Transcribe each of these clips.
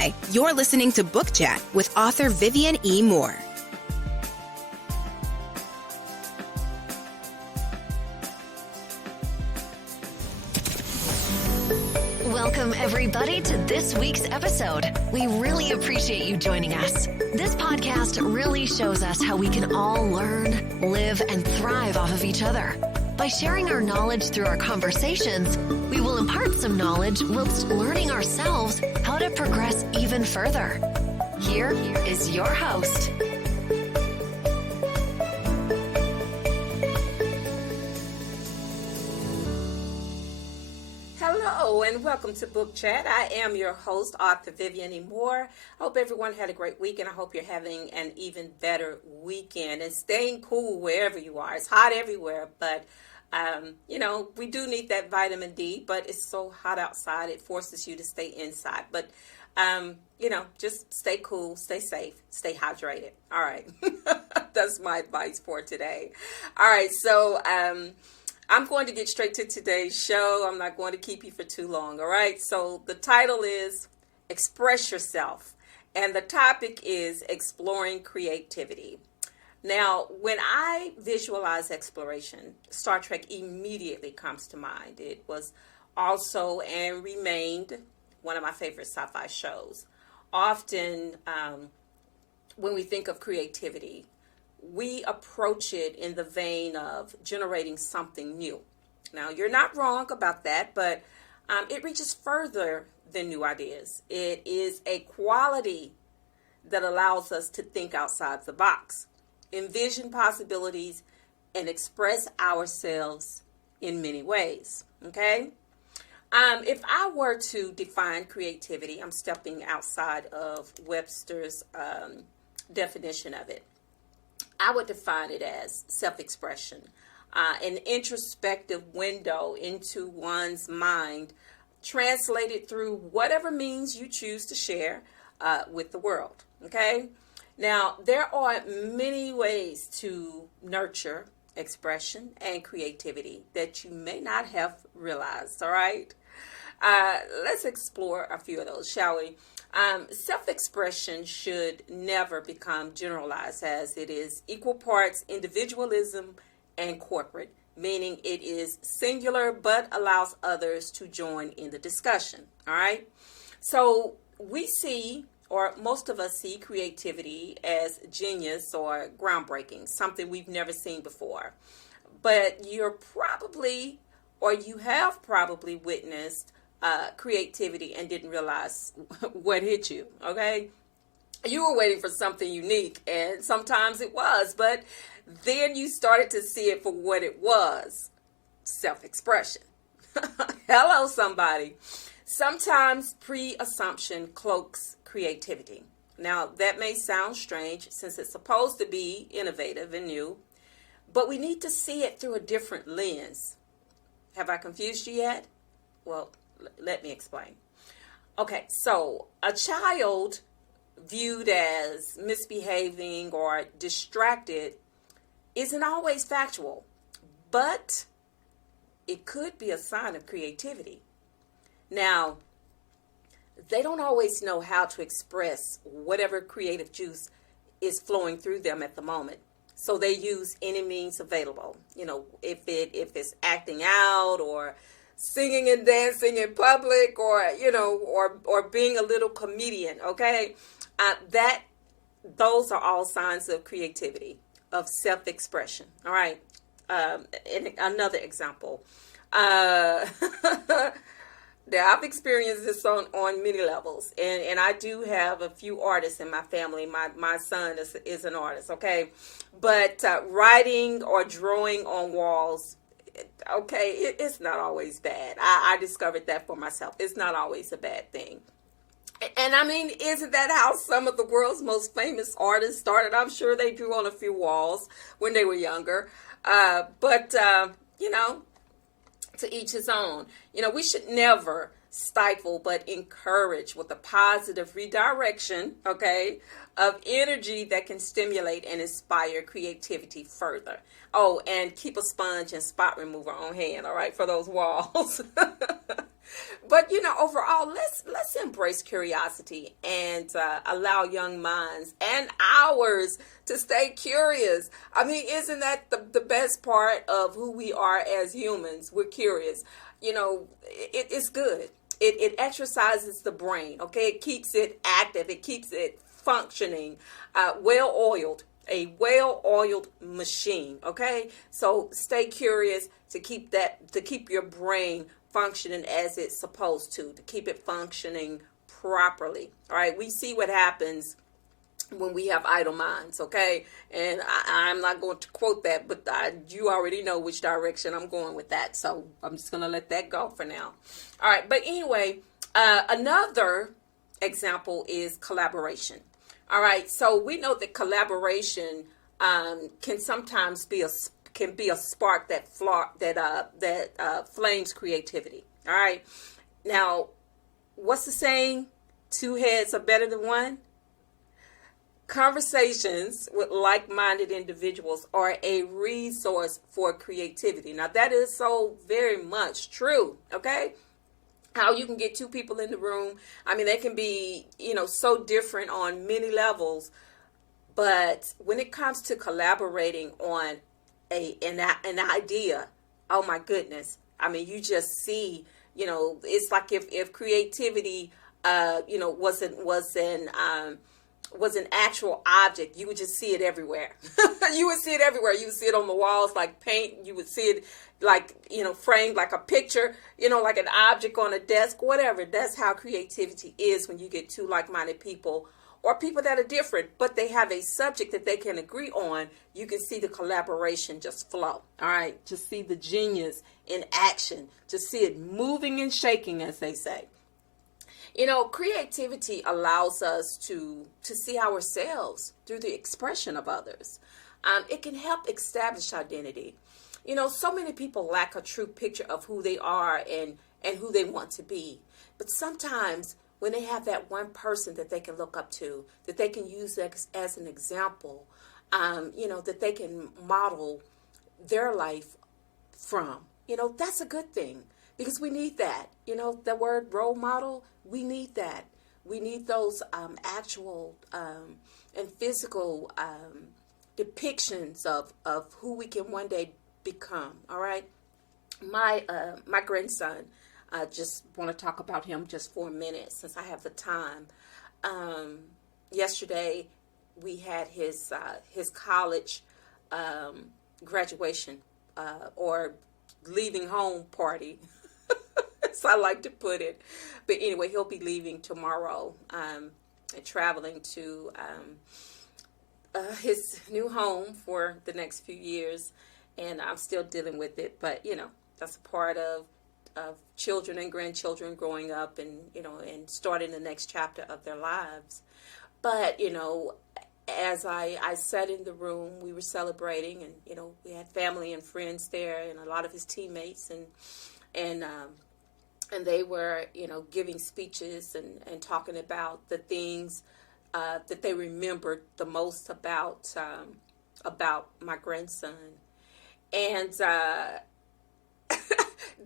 Hi, you're listening to Book Chat with author Vivian E. Moore. Welcome, everybody, to this week's episode. We really appreciate you joining us. This podcast really shows us how we can all learn, live, and thrive off of each other. By sharing our knowledge through our conversations, we will impart some knowledge whilst learning ourselves how to progress even further. Here is your host. Hello and welcome to Book Chat. I am your host, author Vivian E. Moore. I hope everyone had a great week, and I hope you're having an even better weekend and staying cool wherever you are. It's hot everywhere, but we do need that vitamin D, but it's so hot outside, it forces you to stay inside. But, just stay cool, stay safe, stay hydrated. All right. That's my advice for today. All right. So, I'm going to get straight to today's show. I'm not going to keep you for too long. All right. So the title is Express Yourself, and the topic is exploring creativity. Now, when I visualize exploration, Star Trek immediately comes to mind. It was also and remained one of my favorite sci-fi shows. Often, when we think of creativity, we approach it in the vein of generating something new. Now, you're not wrong about that, but it reaches further than new ideas. It is a quality that allows us to think outside the box, envision possibilities, and express ourselves in many ways. Okay? If I were to define creativity, I'm stepping outside of Webster's definition of it. I would define it as self-expression, an introspective window into one's mind, translated through whatever means you choose to share with the world. Okay? Now, there are many ways to nurture expression and creativity that you may not have realized, all right? Let's explore a few of those, shall we? Self-expression should never become generalized, as it is equal parts individualism and corporate, meaning it is singular but allows others to join in the discussion, all right? So we see, or most of us see, creativity as genius or groundbreaking, something we've never seen before. But you have probably witnessed creativity and didn't realize what hit you, okay? You were waiting for something unique, and sometimes it was, but then you started to see it for what it was, self-expression. Hello, somebody. Sometimes pre-assumption cloaks creativity. Now, that may sound strange since it's supposed to be innovative and new, but we need to see it through a different lens. Have I confused you yet? Well, let me explain. Okay, so a child viewed as misbehaving or distracted isn't always factual, but it could be a sign of creativity. Now, they don't always know how to express whatever creative juice is flowing through them at the moment. So they use any means available. If it's acting out or singing and dancing in public, or being a little comedian, okay? Those are all signs of creativity, of self-expression, all right? And another example. Now, I've experienced this on many levels, and I do have a few artists in my family. My son is an artist, okay? But writing or drawing on walls, okay, it's not always bad. I discovered that for myself. It's not always a bad thing. And I mean, isn't that how some of the world's most famous artists started? I'm sure they drew on a few walls when they were younger. But to each his own. We should never stifle but encourage with a positive redirection, okay, of energy that can stimulate and inspire creativity further. Oh, and keep a sponge and spot remover on hand, all right, for those walls. But overall, let's embrace curiosity and allow young minds and ours to stay curious. I mean, isn't that the best part of who we are as humans? We're curious. It's good. It exercises the brain. Okay, it keeps it active. It keeps it functioning, well-oiled. A well-oiled machine. Okay, so stay curious to keep your brain functioning as it's supposed to keep it functioning properly. All right, we see what happens when we have idle minds. Okay, and I'm not going to quote that, but you already know which direction I'm going with that, so I'm just going to let that go for now. All right, but anyway, another example is collaboration. All right, so we know that collaboration can sometimes be a spark that flames creativity. All right, now what's the saying? 2 heads are better than one. Conversations with like-minded individuals are a resource for creativity. Now that is so very much true. Okay. How you can get 2 people in the room. I mean, they can be, so different on many levels. But when it comes to collaborating on an idea, oh my goodness. I mean, you just see, it's like if creativity, was an actual object, you would just see it everywhere. You would see it everywhere. You would see it on the walls like paint. You would see it like, framed like a picture, like an object on a desk, whatever. That's how creativity is when you get 2 like-minded people or people that are different, but they have a subject that they can agree on. You can see the collaboration just flow. All right. Just see the genius in action. Just see it moving and shaking, as they say. Creativity allows us to see ourselves through the expression of others. It can help establish identity. So many people lack a true picture of who they are and who they want to be. But sometimes when they have that one person that they can look up to, that they can use as an example, that they can model their life from, that's a good thing. Because we need that. The word role model, we need that. We need those actual and physical depictions of who we can one day become. All right. My grandson, just want to talk about him just for a minute since I have the time. Yesterday, we had his college graduation or leaving home party. As I like to put it. But anyway, he'll be leaving tomorrow and traveling to his new home for the next few years. And I'm still dealing with it. But, that's a part of children and grandchildren growing up and, and starting the next chapter of their lives. But, as I sat in the room, we were celebrating and, we had family and friends there and a lot of his teammates and they were, giving speeches and talking about the things that they remembered the most about my grandson. And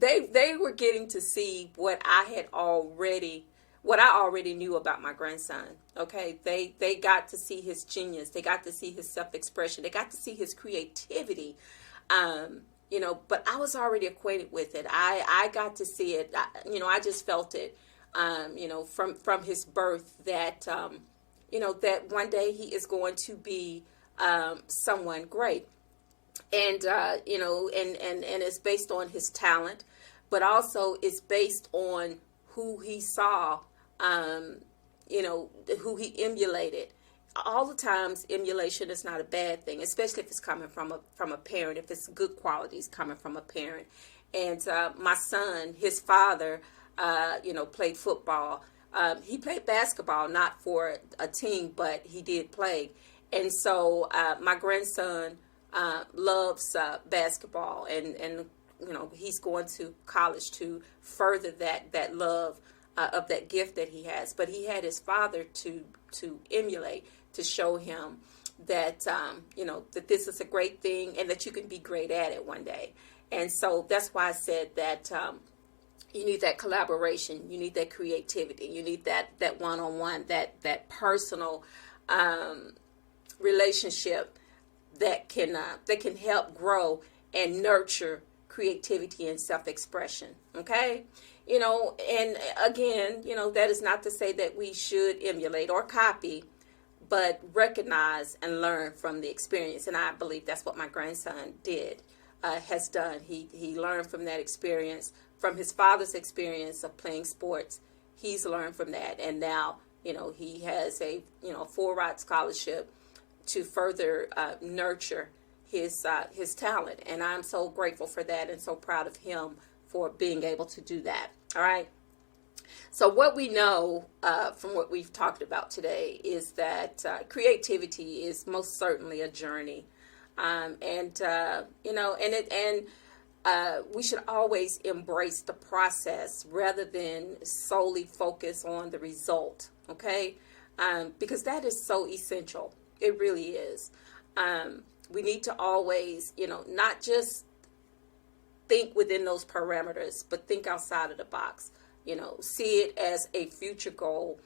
they were getting to see what I already knew about my grandson. Okay, they got to see his genius. They got to see his self-expression. They got to see his creativity. But I was already acquainted with it. I got to see it. I just felt it, from his birth that, that one day he is going to be someone great. And, and it's based on his talent, but also it's based on who he saw, who he emulated. All the times, emulation is not a bad thing, especially if it's coming from a parent, if it's good qualities coming from a parent. And my son, his father, played football. He played basketball, not for a team, but he did play. And so my grandson loves basketball, and he's going to college to further that love of that gift that he has. But he had his father to emulate, to show him that, that this is a great thing and that you can be great at it one day. And so that's why I said that, You need that collaboration. You need that creativity. You need that one-on-one, that personal relationship that can help grow and nurture creativity and self-expression. Okay, and again, that is not to say that we should emulate or copy, but recognize and learn from the experience. And I believe that's what my grandson has done. He learned from that experience, from his father's experience of playing sports. He's learned from that, and now he has a full ride scholarship to further nurture his talent, and I'm so grateful for that and so proud of him for being able to do that. All right. So what we know from what we've talked about today is that creativity is most certainly a journey, we should always embrace the process rather than solely focus on the result. Okay, because that is so essential. It really is. We need to always, not just think within those parameters, but think outside of the box. See it as a future goal,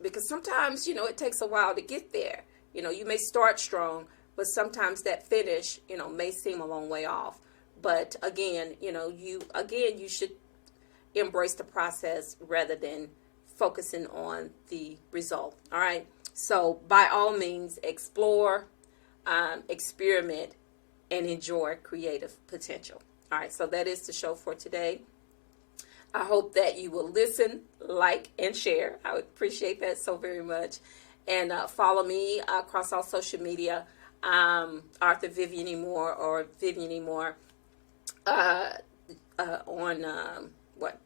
because sometimes, it takes a while to get there. You may start strong, but sometimes that finish, may seem a long way off. But again, you should embrace the process rather than focusing on the result. All right. So by all means, explore, experiment, and enjoy creative potential. All right. So that is the show for today. I hope that you will listen, like, and share. I would appreciate that so very much. And follow me across all social media, Arthur Vivian E. Moore or Vivian E. Moore on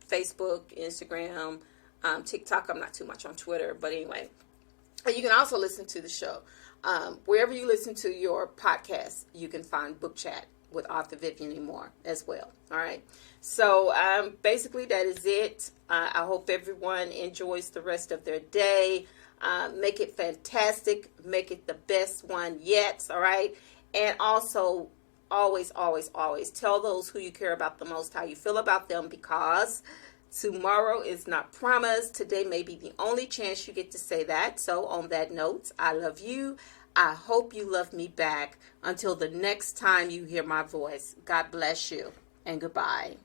Facebook, Instagram, TikTok. I'm not too much on Twitter, but anyway. And you can also listen to the show. Wherever you listen to your podcast, you can find Book Chat with Arthur Vivian E. Moore as well. All right. So basically that is it. I hope everyone enjoys the rest of their day. Make it fantastic. Make it the best one yet. All right. And also always, always, always tell those who you care about the most how you feel about them, because tomorrow is not promised. Today may be the only chance you get to say that. So on that note, I love you. I hope you love me back. Until the next time you hear my voice, God bless you and goodbye.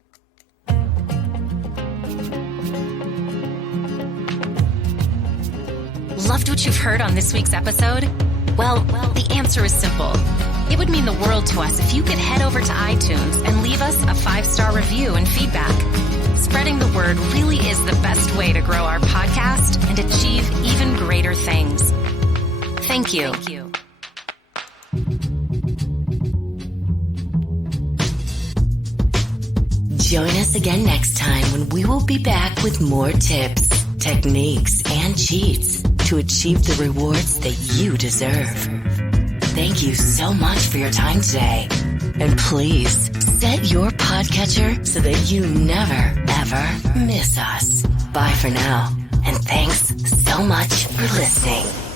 Loved what you've heard on this week's episode? Well, the answer is simple. It would mean the world to us if you could head over to iTunes and leave us a 5-star review and feedback. Spreading the word really is the best way to grow our podcast and achieve even greater things. Thank you. Join us again next time when we will be back with more tips, techniques, and cheats to achieve the rewards that you deserve. Thank you so much for your time today. And please set your podcatcher so that you never, ever miss us. Bye for now. And thanks so much for listening.